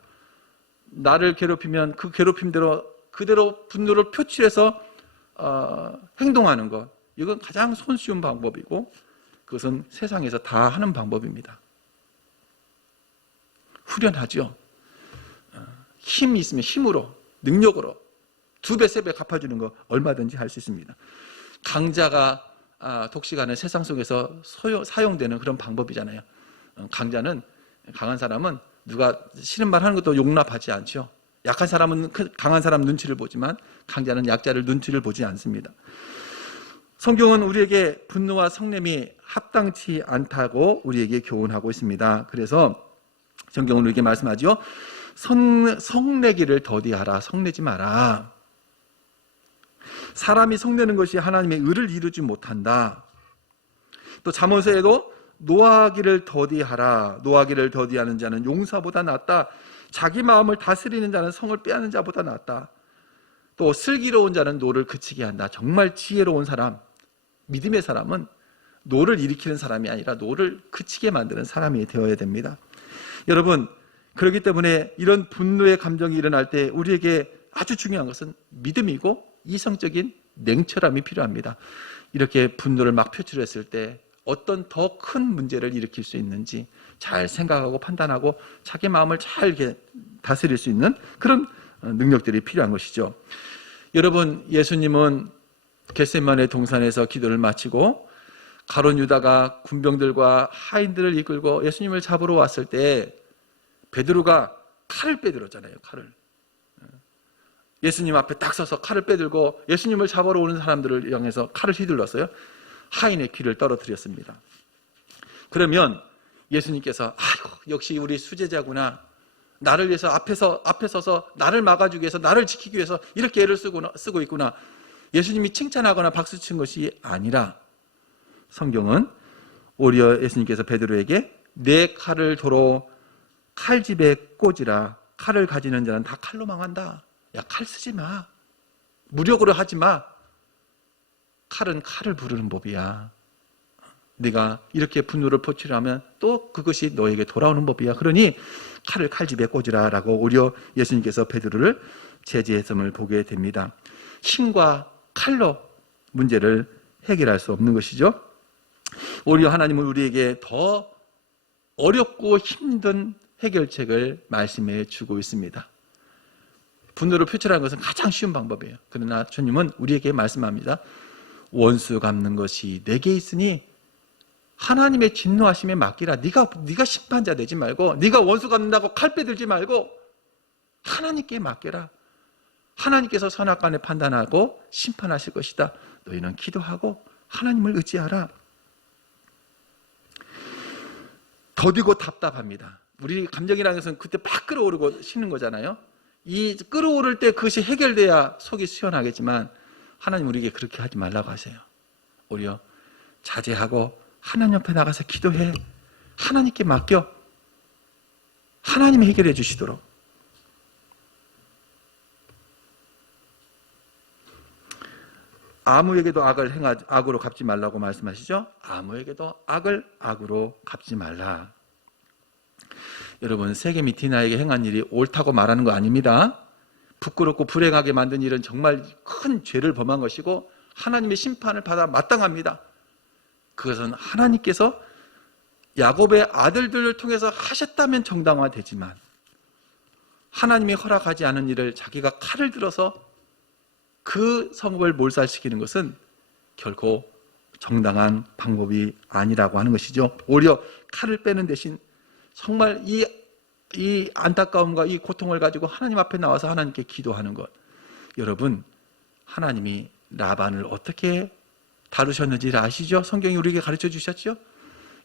나를 괴롭히면 그 괴롭힘대로 그대로 분노를 표출해서 행동하는 것, 이건 가장 손쉬운 방법이고 그것은 세상에서 다 하는 방법입니다. 후련하죠. 힘이 있으면 힘으로, 능력으로 2배, 3배 갚아주는 거 얼마든지 할 수 있습니다. 강자가 독식하는 세상 속에서 사용되는 그런 방법이잖아요. 강한 사람은 누가 싫은 말 하는 것도 용납하지 않죠. 약한 사람은 강한 사람 눈치를 보지만 강자는 약자를 눈치를 보지 않습니다. 성경은 우리에게 분노와 성냄이 합당치 않다고 우리에게 교훈하고 있습니다. 그래서 성경은 우리에게 말씀하죠. 성내기를 더디하라. 성내지 마라. 사람이 성내는 것이 하나님의 의를 이루지 못한다. 또 잠언서에도 노하기를 더디하라. 노하기를 더디하는 자는 용사보다 낫다. 자기 마음을 다스리는 자는 성을 빼앗는 자보다 낫다. 또 슬기로운 자는 노를 그치게 한다. 정말 지혜로운 사람, 믿음의 사람은 노를 일으키는 사람이 아니라 노를 그치게 만드는 사람이 되어야 됩니다. 여러분, 그렇기 때문에 이런 분노의 감정이 일어날 때 우리에게 아주 중요한 것은 믿음이고 이성적인 냉철함이 필요합니다. 이렇게 분노를 막 표출했을 때 어떤 더 큰 문제를 일으킬 수 있는지 잘 생각하고 판단하고 자기 마음을 잘 이렇게 다스릴 수 있는 그런 능력들이 필요한 것이죠. 여러분, 예수님은 겟세마네 동산에서 기도를 마치고 가룟 유다가 군병들과 하인들을 이끌고 예수님을 잡으러 왔을 때 베드로가 칼을 빼들었잖아요. 칼을. 예수님 앞에 딱 서서 칼을 빼들고 예수님을 잡으러 오는 사람들을 향해서 칼을 휘둘렀어요. 하인의 귀를 떨어뜨렸습니다. 그러면 예수님께서 아이고 역시 우리 수제자구나. 나를 위해서 앞에 서서 나를 막아주기 위해서 나를 지키기 위해서 이렇게 애를 쓰고 있구나. 예수님이 칭찬하거나 박수친 것이 아니라 성경은 오히려 예수님께서 베드로에게 내 칼을 도로 칼집에 꽂으라. 칼을 가지는 자는 다 칼로 망한다. 야, 칼 쓰지 마. 무력으로 하지 마. 칼은 칼을 부르는 법이야. 네가 이렇게 분노를 표출하면 또 그것이 너에게 돌아오는 법이야. 그러니 칼을 칼집에 꽂으라 라고 오히려 예수님께서 베드로를 제지했음을 보게 됩니다. 힘과 칼로 문제를 해결할 수 없는 것이죠. 오히려 하나님은 우리에게 더 어렵고 힘든 해결책을 말씀해 주고 있습니다. 분노를 표출하는 것은 가장 쉬운 방법이에요. 그러나 주님은 우리에게 말씀합니다. 원수 갚는 것이 내게 있으니 하나님의 진노하심에 맡기라. 네가 심판자 되지 말고, 네가 원수 갚는다고 칼 빼들지 말고 하나님께 맡겨라. 하나님께서 선악간에 판단하고 심판하실 것이다. 너희는 기도하고 하나님을 의지하라. 더디고 답답합니다. 우리 감정이라는 것은 그때 막 끌어오르고 쉬는 거잖아요. 이 끌어오를 때 그것이 해결돼야 속이 시원하겠지만 하나님 우리에게 그렇게 하지 말라고 하세요. 오히려 자제하고 하나님 옆에 나가서 기도해. 하나님께 맡겨. 하나님이 해결해 주시도록. 아무에게도 악으로 갚지 말라고 말씀하시죠. 아무에게도 악을 악으로 갚지 말라. 여러분, 세겜이 디나에게 행한 일이 옳다고 말하는 거 아닙니다. 부끄럽고 불행하게 만든 일은 정말 큰 죄를 범한 것이고 하나님의 심판을 받아 마땅합니다. 그것은 하나님께서 야곱의 아들들을 통해서 하셨다면 정당화되지만 하나님이 허락하지 않은 일을 자기가 칼을 들어서 그 성읍을 몰살시키는 것은 결코 정당한 방법이 아니라고 하는 것이죠. 오히려 칼을 빼는 대신 정말 이 안타까움과 이 고통을 가지고 하나님 앞에 나와서 하나님께 기도하는 것. 여러분, 하나님이 라반을 어떻게 다루셨는지를 아시죠? 성경이 우리에게 가르쳐 주셨죠?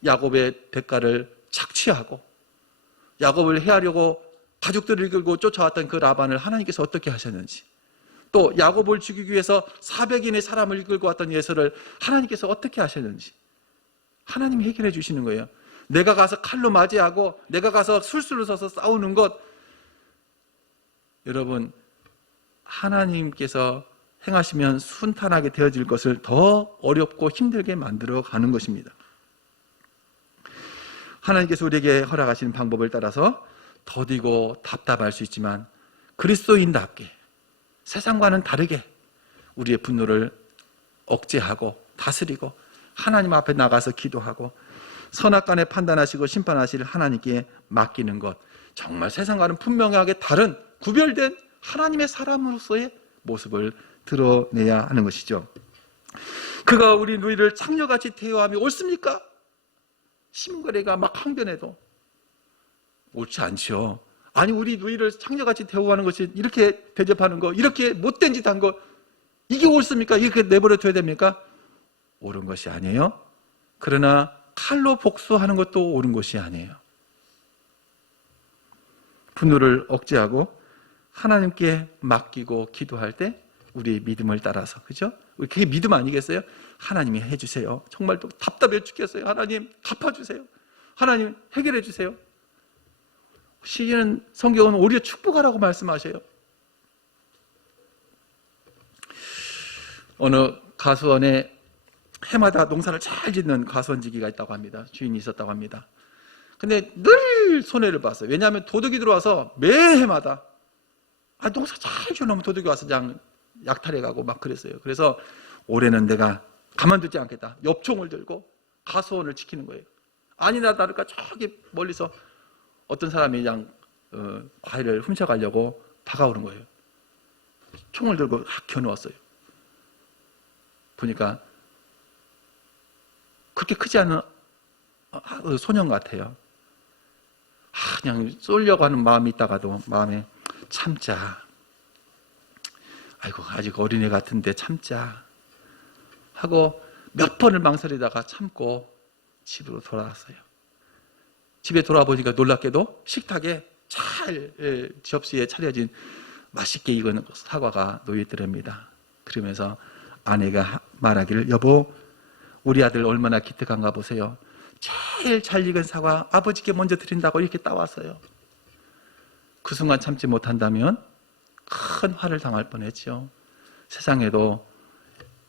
야곱의 대가를 착취하고 야곱을 해하려고 가족들을 이끌고 쫓아왔던 그 라반을 하나님께서 어떻게 하셨는지, 또 야곱을 죽이기 위해서 400인의 사람을 이끌고 왔던 예서를 하나님께서 어떻게 하셨는지 하나님이 해결해 주시는 거예요. 내가 가서 칼로 맞이하고 내가 가서 술술을 서서 싸우는 것, 여러분, 하나님께서 행하시면 순탄하게 되어질 것을 더 어렵고 힘들게 만들어 가는 것입니다. 하나님께서 우리에게 허락하시는 방법을 따라서 더디고 답답할 수 있지만 그리스도인답게 세상과는 다르게 우리의 분노를 억제하고 다스리고 하나님 앞에 나가서 기도하고 선악간에 판단하시고 심판하실 하나님께 맡기는 것, 정말 세상과는 분명하게 다른 구별된 하나님의 사람으로서의 모습을 드러내야 하는 것이죠. 그가 우리 누이를 창녀같이 대우함이 옳습니까? 심거래가 막 항변해도 옳지 않죠. 아니, 우리 누이를 창녀같이 대우하는 것이, 이렇게 대접하는 거, 이렇게 못된 짓 한 거, 이게 옳습니까? 이렇게 내버려 둬야 됩니까? 옳은 것이 아니에요. 그러나 칼로 복수하는 것도 옳은 것이 아니에요. 분노를 억제하고 하나님께 맡기고 기도할 때 우리의 믿음을 따라서, 그죠? 그게 믿음 아니겠어요? 하나님이 해주세요. 정말 또 답답해 죽겠어요. 하나님 갚아주세요. 하나님 해결해 주세요. 시인은, 성경은 오히려 축복하라고 말씀하셔요. 어느 가수원에 해마다 농사를 잘 짓는 가수원지기가 있다고 합니다. 주인이 있었다고 합니다. 근데 늘 손해를 봤어요. 왜냐하면 도둑이 들어와서 매해마다 농사 잘 지어놓으면 도둑이 와서 그냥 약탈해가고 막 그랬어요. 그래서 올해는 내가 가만두지 않겠다. 엽총을 들고 가수원을 지키는 거예요. 아니나 다를까 저기 멀리서 어떤 사람이 그냥 과일을 훔쳐가려고 다가오는 거예요. 총을 들고 막 겨누었어요. 보니까 그렇게 크지 않은 소년 같아요. 그냥 쏠려고 하는 마음이 있다가도 마음에 참자. 아이고 아직 어린애 같은데 참자 하고 몇 번을 망설이다가 참고 집으로 돌아왔어요. 집에 돌아와 보니까 놀랍게도 식탁에 잘 접시에 차려진 맛있게 익은 사과가 놓여있더랍니다. 그러면서 아내가 말하기를, 여보, 우리 아들 얼마나 기특한가 보세요. 제일 잘 익은 사과 아버지께 먼저 드린다고 이렇게 따왔어요. 그 순간 참지 못한다면 큰 화를 당할 뻔했죠. 세상에도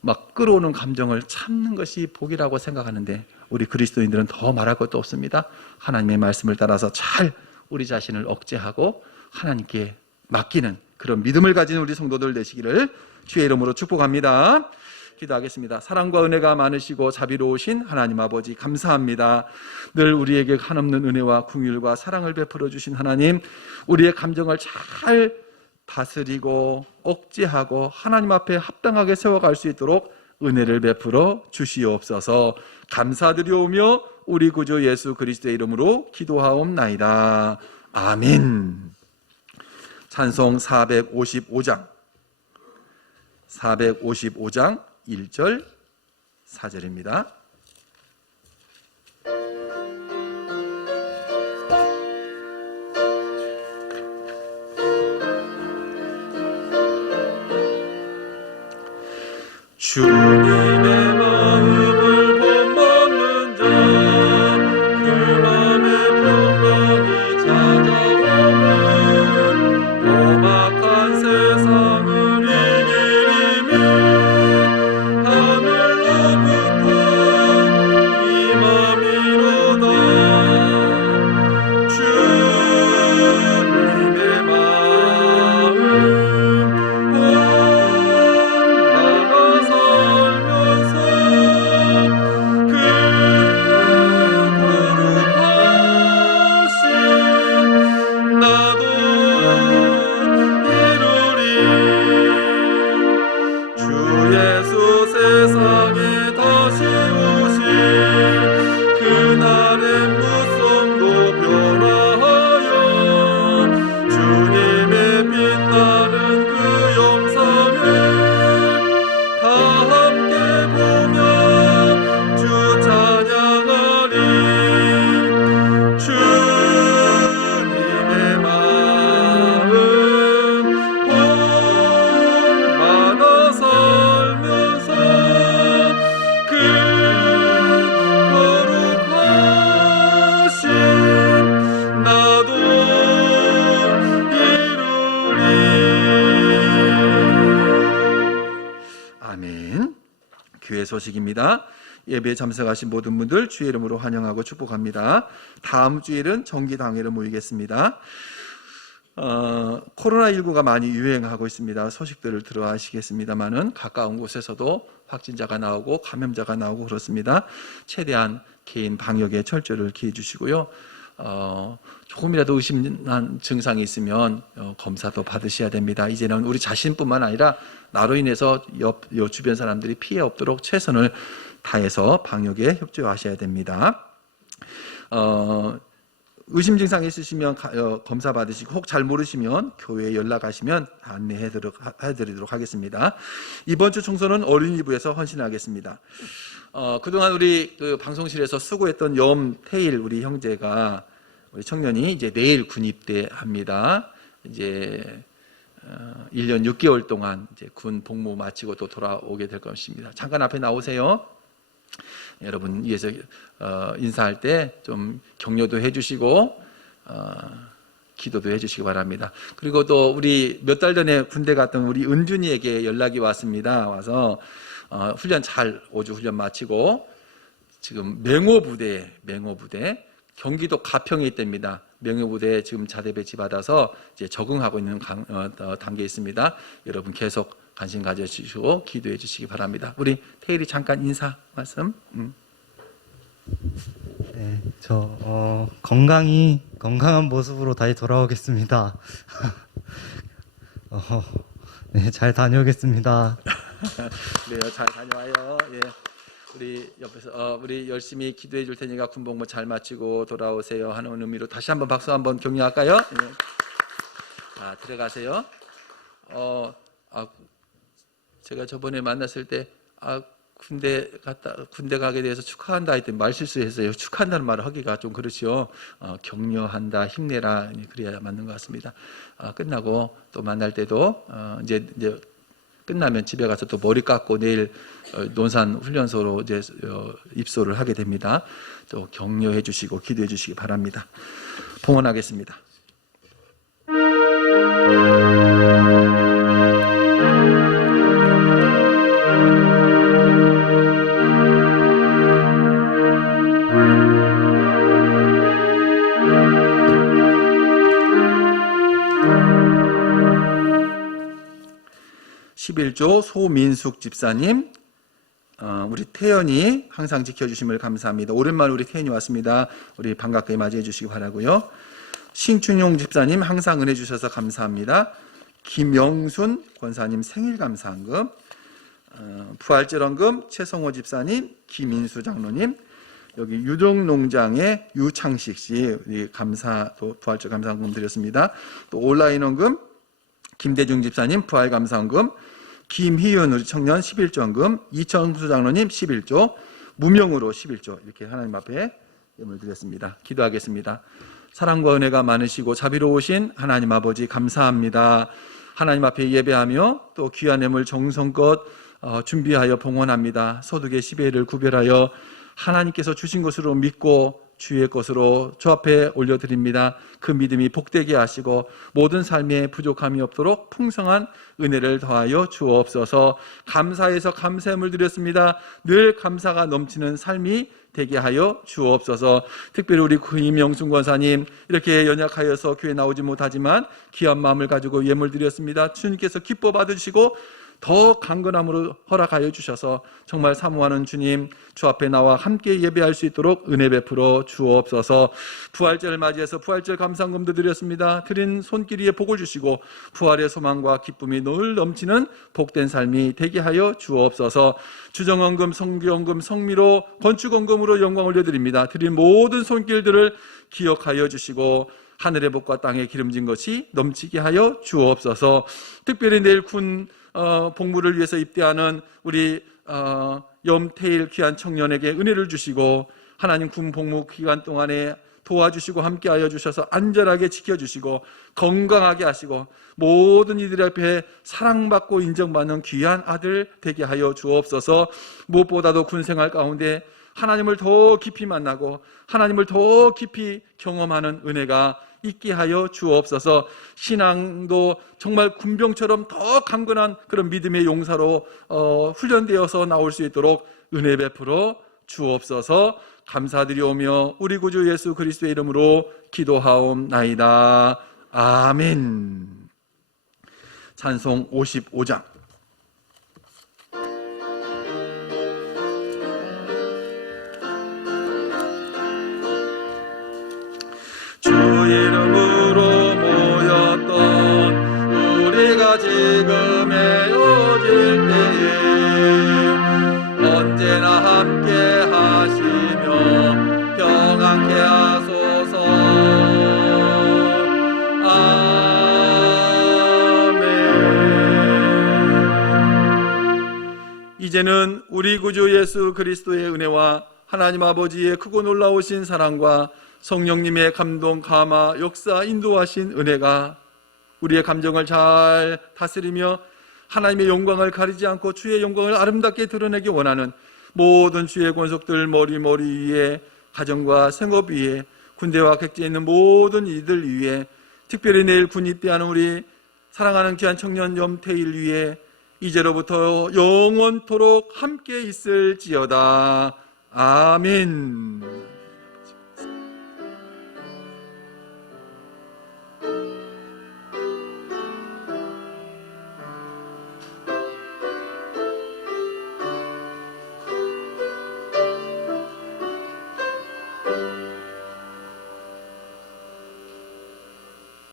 막 끌어오는 감정을 참는 것이 복이라고 생각하는데 우리 그리스도인들은 더 말할 것도 없습니다. 하나님의 말씀을 따라서 잘 우리 자신을 억제하고 하나님께 맡기는 그런 믿음을 가진 우리 성도들 되시기를 주의 이름으로 축복합니다. 기도하겠습니다. 사랑과 은혜가 많으시고 자비로우신 하나님 아버지 감사합니다. 늘 우리에게 한없는 은혜와 긍휼과 사랑을 베풀어 주신 하나님, 우리의 감정을 잘 다스리고 억제하고 하나님 앞에 합당하게 세워갈 수 있도록 은혜를 베풀어 주시옵소서. 감사드리오며 우리 구주 예수 그리스도의 이름으로 기도하옵나이다. 아멘. 찬송 455장 1절 4절입니다. 주님의 마음을 본받는 자, 그 맘에 평강이 찾아오는 험악한 세상을 이기며 하늘로부터 임함이로다. 주님의 마음 소식입니다. 예배에 참석하신 모든 분들 주의 이름으로 환영하고 축복합니다. 다음 주일은 정기당회로 모이겠습니다. 코로나19가 많이 유행하고 있습니다. 소식들을 들어 아시겠습니다만은 가까운 곳에서도 확진자가 나오고 감염자가 나오고 그렇습니다. 최대한 개인 방역에 철저를 기해 주시고요. 조금이라도 의심난 증상이 있으면 검사도 받으셔야 됩니다. 이제는 우리 자신뿐만 아니라 나로 인해서 요 주변 사람들이 피해 없도록 최선을 다해서 방역에 협조하셔야 됩니다. 의심 증상이 있으시면 검사 받으시고 혹 잘 모르시면 교회에 연락하시면 안내해드리도록 하겠습니다. 이번 주 총선은 어린이부에서 헌신하겠습니다. 그동안 우리 그 방송실에서 수고했던 염태일 우리 형제가 우리 청년이 이제 내일 군입대합니다. 이제 1년 6개월 동안 이제 군 복무 마치고 또 돌아오게 될 것입니다. 잠깐 앞에 나오세요. 여러분 위에서 인사할 때 좀 격려도 해주시고 기도도 해주시기 바랍니다. 그리고 또 우리 몇 달 전에 군대 갔던 우리 은준이에게 연락이 왔습니다. 와서 훈련 잘 5주 훈련 마치고 지금 맹호부대 경기도 가평에 있답니다. 명예부대에 지금 자대 배치 받아서 이제 적응하고 있는 단계에 있습니다. 여러분 계속 관심 가져주시고 기도해 주시기 바랍니다. 우리 태일이 잠깐 인사 말씀. 네, 저 건강한 모습으로 다시 돌아오겠습니다. 네, 잘 다녀오겠습니다. 그래요. 잘 다녀와요. 예. 우리 옆에서 우리 열심히 기도해 줄 테니까 군복무 잘 마치고 돌아오세요 하는 의미로 다시 한번 박수 한번 격려할까요? 예. 들어가세요. 제가 저번에 만났을 때 군대 가게 돼서 축하한다 했더니 말 실수했어요. 축하한다는 말을 하기가 좀 그렇죠. 격려한다, 힘내라, 그래야 맞는 것 같습니다. 끝나고 또 만날 때도 이제 끝나면 집에 가서 또 머리 깎고 내일 논산 훈련소로 이제 입소를 하게 됩니다. 또 격려해 주시고 기도해 주시기 바랍니다. 봉헌하겠습니다. 11조 소민숙 집사님, 우리 태연이 항상 지켜주심을 감사합니다. 오랜만에 우리 태연이 왔습니다. 우리 반갑게 맞이해 주시기 바라고요. 신춘용 집사님 항상 은혜 주셔서 감사합니다. 김영순 권사님 생일 감사한금, 부활절원금 최성호 집사님, 김인수 장로님, 여기 유동농장의 유창식 씨 또 부활절 감사한금 드렸습니다. 또 온라인 원금 김대중 집사님 부활 감사원금, 김희윤 우리 청년 11조 원금, 이천수 장로님 11조, 무명으로 11조 이렇게 하나님 앞에 예물 드렸습니다. 기도하겠습니다. 사랑과 은혜가 많으시고 자비로우신 하나님 아버지 감사합니다. 하나님 앞에 예배하며 또 귀한 예물 정성껏 준비하여 봉헌합니다. 소득의 10회를 구별하여 하나님께서 주신 것으로 믿고 주의 것으로 주 앞에 올려드립니다. 그 믿음이 복되게 하시고 모든 삶에 부족함이 없도록 풍성한 은혜를 더하여 주옵소서. 감사해서 감사함을 드렸습니다. 늘 감사가 넘치는 삶이 되게 하여 주옵소서. 특별히 우리 김영순 권사님 이렇게 연약하여서 교회 나오지 못하지만 귀한 마음을 가지고 예물 드렸습니다. 주님께서 기뻐 받으시고 더 강건함으로 허락하여 주셔서 정말 사모하는 주님 주 앞에 나와 함께 예배할 수 있도록 은혜 베풀어 주옵소서. 부활절을 맞이해서 부활절 감사금도 드렸습니다. 드린 손길 위에 복을 주시고 부활의 소망과 기쁨이 늘 넘치는 복된 삶이 되게 하여 주옵소서. 주정원금, 성교원금, 성미로 건축원금으로 영광 올려드립니다. 드린 모든 손길들을 기억하여 주시고 하늘의 복과 땅에 기름진 것이 넘치게 하여 주옵소서. 특별히 내일 군 복무를 위해서 입대하는 우리 염태일 귀한 청년에게 은혜를 주시고 하나님 군 복무 기간 동안에 도와주시고 함께하여 주셔서 안전하게 지켜주시고 건강하게 하시고 모든 이들 앞에 사랑받고 인정받는 귀한 아들 되게 하여 주옵소서. 무엇보다도 군 생활 가운데 하나님을 더 깊이 만나고 하나님을 더 깊이 경험하는 은혜가 있게 하여 주옵소서. 신앙도 정말 군병처럼 더 강건한 그런 믿음의 용사로 훈련되어서 나올 수 있도록 은혜 베풀어 주옵소서. 감사드리오며 우리 구주 예수 그리스도의 이름으로 기도하옵나이다. 아멘. 찬송 55장. 주 이름으로 모였던 우리가 지금 헤어질 때에 언제나 함께 하시며 평안케 하소서. 아멘. 이제는 우리 구주 예수 그리스도의 은혜와 하나님 아버지의 크고 놀라우신 사랑과 성령님의 감동, 감화, 역사, 인도하신 은혜가 우리의 감정을 잘 다스리며 하나님의 영광을 가리지 않고 주의 영광을 아름답게 드러내기 원하는 모든 주의 권속들 머리 위에, 가정과 생업 위에, 군대와 객지에 있는 모든 이들 위에, 특별히 내일 군 입대하는 우리 사랑하는 귀한 청년 염태일 위에 이제로부터 영원토록 함께 있을지어다. 아멘.